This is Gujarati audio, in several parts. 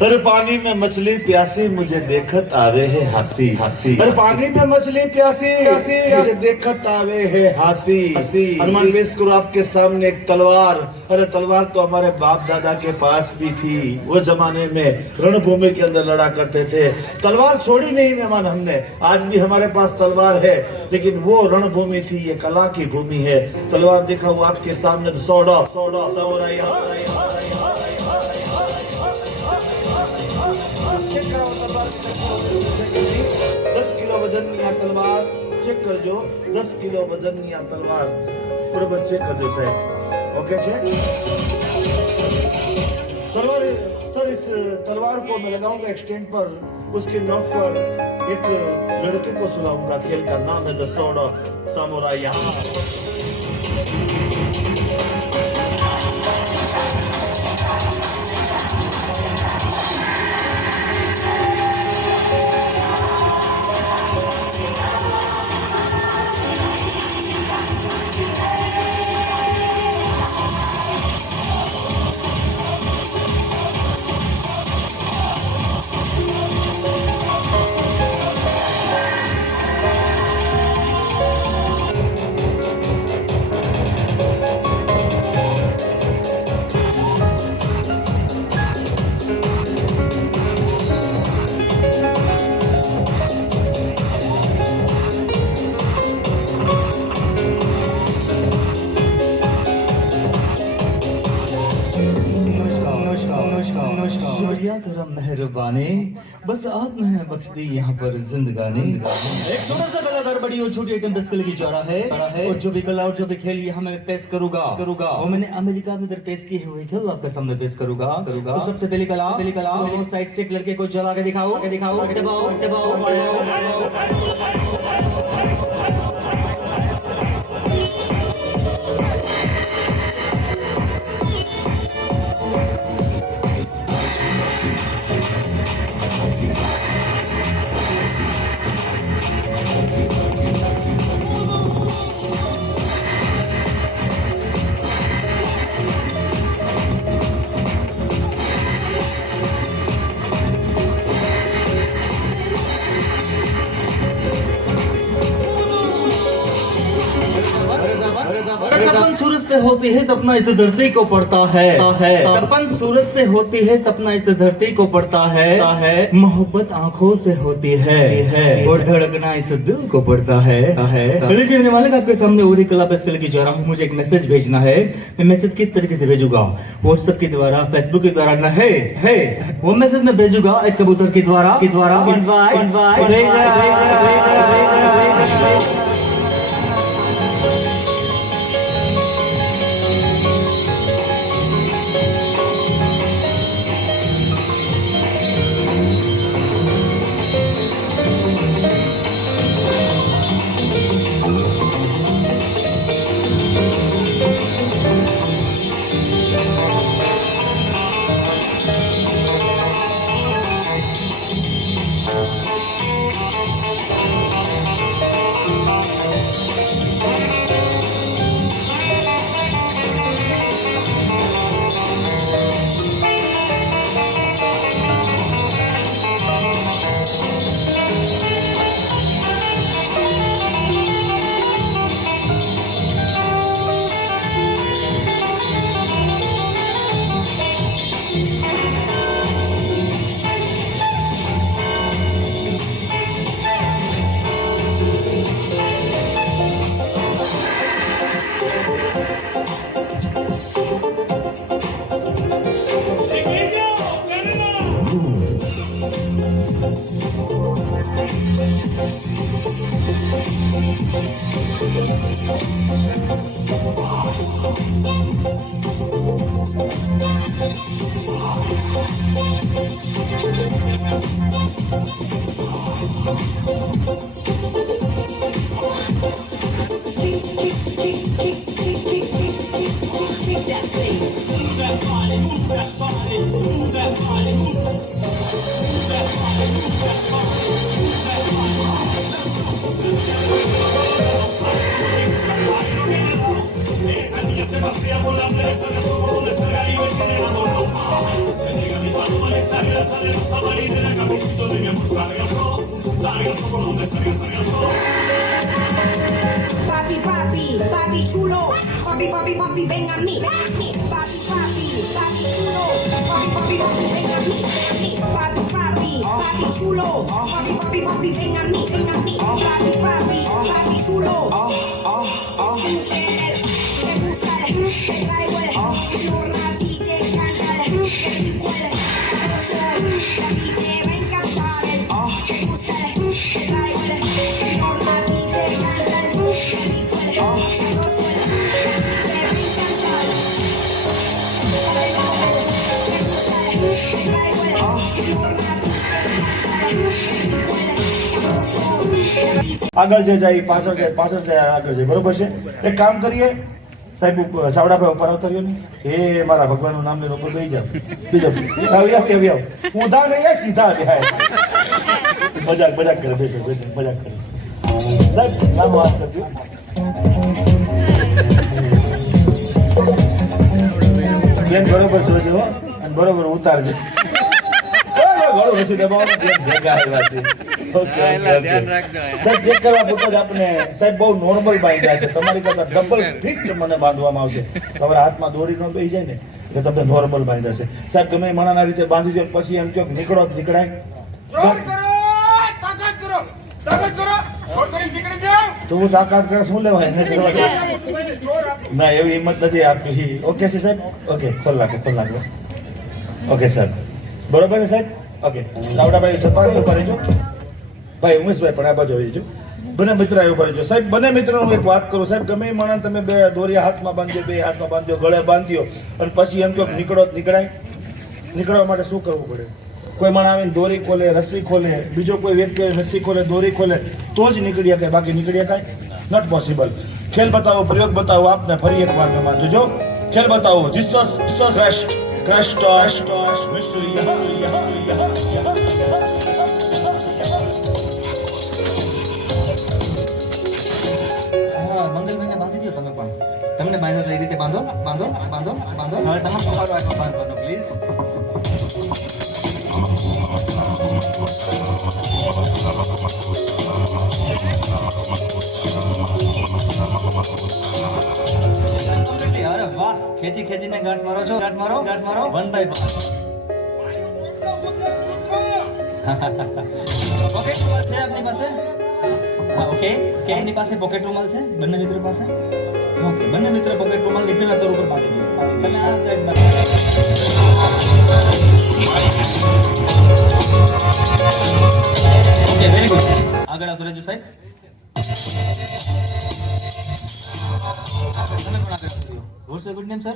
अरे पानी में मछली प्यासी मुझे देखत आवे है हंसी हंसी। अरे पानी में मछली प्यासी प्यासी मुझे देखत आवे है हंसी हंसी। हनुमान पेश करो आपके सामने एक तलवार। अरे तलवार तो हमारे बाप दादा के पास भी थी। वो जमाने में रणभूमि के अंदर लड़ा करते थे। तलवार छोड़ी नहीं मेहमान हमने। आज भी हमारे पास तलवार है, लेकिन वो रणभूमि थी, ये कला की भूमि है। तलवार देखा हुआ आपके सामने सौड़ा सौड़ा सौरा 10 किलो वजन की आ तलवार चेक कर जो। 10 किलो वजन की आ तलवार बराबर चेक कर दो साहब। Okay check sir. इस तलवार को मैं लगाऊंगा एक्सटेंड पर, उसके नोक पर एक लड़के को सुलाऊंगा। खेल का नाम है द सॉर्ड ऑफ सामुराई। शुक्रिया करम मेहरबानी, बस आपने हमें बख्श दी यहाँ पर जिंदगानी। एक छोटा सा कलाकार बड़ी और छोटी आइटम 10 किलो की जा रहा है और जो भी कला और जो भी खेल यहाँ मैं पेश करूंगा वो मैंने अमेरिका में इधर पेश की हुई खेल आपके सामने पेश करूंगा। तो सबसे पहली कला दोनों साइड से एक लड़के को जला के दिखाओ दबाओ दबाओ। तपन सूरज से होती है तपना इस धरती को पड़ता है। तपन सूरज से होती है तपना इस धरती को पड़ता है। मोहब्बत आंखों से होती है और धड़कना इस दिल को पड़ता है। लीजिए मालिक आपके सामने और एक कला पेश करके जा रहा हूँ। मुझे एक मैसेज भेजना है। मैं मैसेज किस तरीके से भेजूंगा? व्हाट्सएप के द्वारा, फेसबुक के द्वारा है वो मैसेज मैं भेजूंगा एक कबूतर के द्वारा। Esa niña se vacía por la presa de su de ese y me tiene enamorado. Papi, papi, papi, ven a mí. Papi, papi, papi chulo. Papi, papi, papi, ven a mí. Papi, papi, papi chulo. Papi, papi, papi, ven a mí, ven a mí. Papi, papi, papi chulo. Te gusta el, te traigo el, flor a ti te encanta el, qué rico el, sabroso, a ti te va a encantar el, te gusta el, te traigo el, flor a ti te encanta el, qué rico el, sabroso el, a ti te va a encantar el, te gusta el, te traigo el, flor a ti te encanta el, qué rico el, sabroso, a ti આગળ જે જાય પાછળ જાય આગળ જાય બરોબર છે એક કામ કરીએ સાહેબ ચાવડાભાઈ ઉપર ઉતર્યો ને એ મારા ભગવાનનું નામ લઈને ઉપર બેસી જાવ બીજો આવી આવ ઊંધા નહીં આ સીધા બેહાય મજાક કરે બેસે મજાક કરે સાહેબ નામ વાત કરજો બેન બરોબર જોજો હો, અને બરોબર ઉતારજો ઘણું નથી દબાવવાનું બેન ભેગા આવ્યા છે ઓકે સાહેબ ચેક કરવા પૂરતો જ આપણે સાહેબ બહુ નોર્મલ બાંધ્યા છે તમારી કરતા ડબલ ફિટ મને બાંધવામાં આવશે તમારા હાથમાં દોરી ન બેસી જાય ને એટલે તમને નોર્મલ બાંધ્યા છે સાહેબ ગમે મણાના રીતે બાંધી દો પછી એમ કહો કે નીકળો જ નીકળાય તો હું તાકાત કરે શું લેવાય એને કરવા દે. ના એવી હિંમત નથી આપી ઓકે છે સાહેબ ઓકે ખોલ નાખો ઓકે સાહેબ બરોબર છે સાહેબ ઓકે સાવડાભાઈ સપાટી ઉપર રહેજો ભાઈ ઉમેશભાઈ પણ આ બાજુ આવી જજો બંને મિત્ર ઉપર રહેજો સાહેબ બંને મિત્રોનું એક વાત કરું સાહેબ ગમે એ માણસ તમે બે દોરિયા હાથમાં બાંધ્યો બે હાથમાં બાંધ્યો ગળે બાંધ્યો અને પછી એમ કહો કે નીકળો જ નીકળાય નીકળવા માટે શું કરવું પડે કોઈ માણસ આવીને દોરી ખોલે રસ્સી ખોલે બીજો કોઈ વ્યક્તિ રસ્સી ખોલે દોરી ખોલે તો જ નીકળી શકાય બાકી નીકળી શકાય નોટ પોસિબલ ખેલ બતાવો પ્રયોગ બતાવો આપને ફરી એક વાર મહેમાન જોજો ખેલ બતાવો જીસસ ક્રાઇસ્ટ મિસ્ટ્રી હા મંગલભાઈને બાંધી દો તમે પણ તમને બાંધો તો એ રીતે બાંધો હવે તમે તમારો હાથમાં બાંધવાનો પ્લીઝ અરે વાહ ખેંચીને ગાંઠ મારો છો ગાંઠ મારો 1 by 1 પોકેટ રૂમાલ છે આપની પાસે હા ઓકે એની પાસે પોકેટ રૂમાલ છે બંને મિત્ર પાસે ઓકે બંને મિત્ર પોકેટ રૂમાલ નીચેના તર ઉપર બાંધી દો તમે આ સાઈડ ઓકે વેરી ગુડ આગળ આવતો રહેજો સાહેબ What's your good name, sir?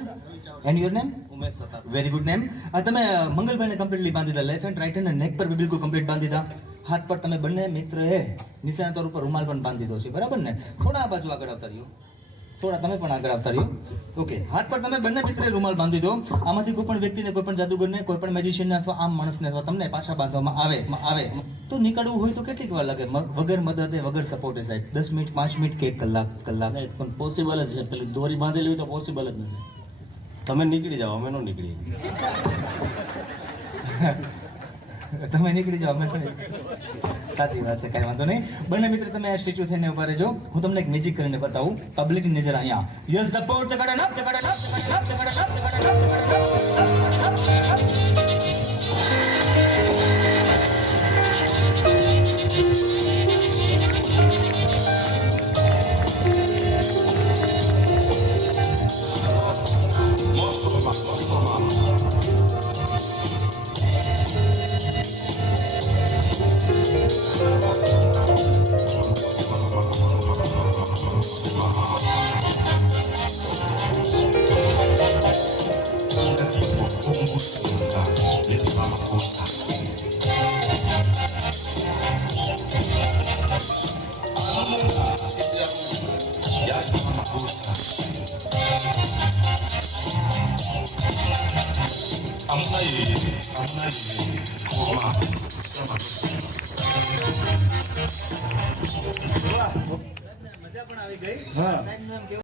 And your name? Umesh Satar. Very good name. તમે મંગલભાઈને કમ્પ્લીટલી બાંધી દીધા લેફ્ટ હેન્ડ રાઈટ હેન્ડ નેક પર બિલકુલ કમ્પ્લીટ બાંધી દીધા હાથ પર તમે બંને મિત્ર હે નીચેના તર ઉપર રૂમાલ પણ બાંધી દીધો છે બરાબર ને થોડા આ બાજુ આગળ આવતા રહ્યો થોડા તમે પણ આગળ આવતા રહ્યો ઓકે હાથ પર તમે બંને મિત્રે રૂમાલ બાંધી દો આમાંથી કોઈ પણ વ્યક્તિને કોઈ પણ જાદુગરને કોઈ પણ મેજિશિયનને અથવા આમ માણસને અથવા તમને પાછા બાંધવામાં આવે તો નીકળવું હોય તો કેટલીક વાર લાગે વગર મદદે વગર સપોર્ટે સાહેબ 10 મિનિટ 5 મિનિટ કે 1 કલાક પણ પોસિબલ જ છે પેલી દોરી બાંધેલી હોય તો પોસિબલ જ નથી તમે નીકળી જાઓ અમે ન નીકળીએ તમે નીકળી જાઓ અમે સાચી વાત છે કઈ વાંધો નહીં બંને મિત્ર તમે આ સ્ટેચ્યુ થઈને ઉભા રહેજો હું તમને એક મેજિક કરીને બતાવું પબ્લિકની નજર અહીંયા યસ ધ પોટ મજા પણ આવી ગઈ હા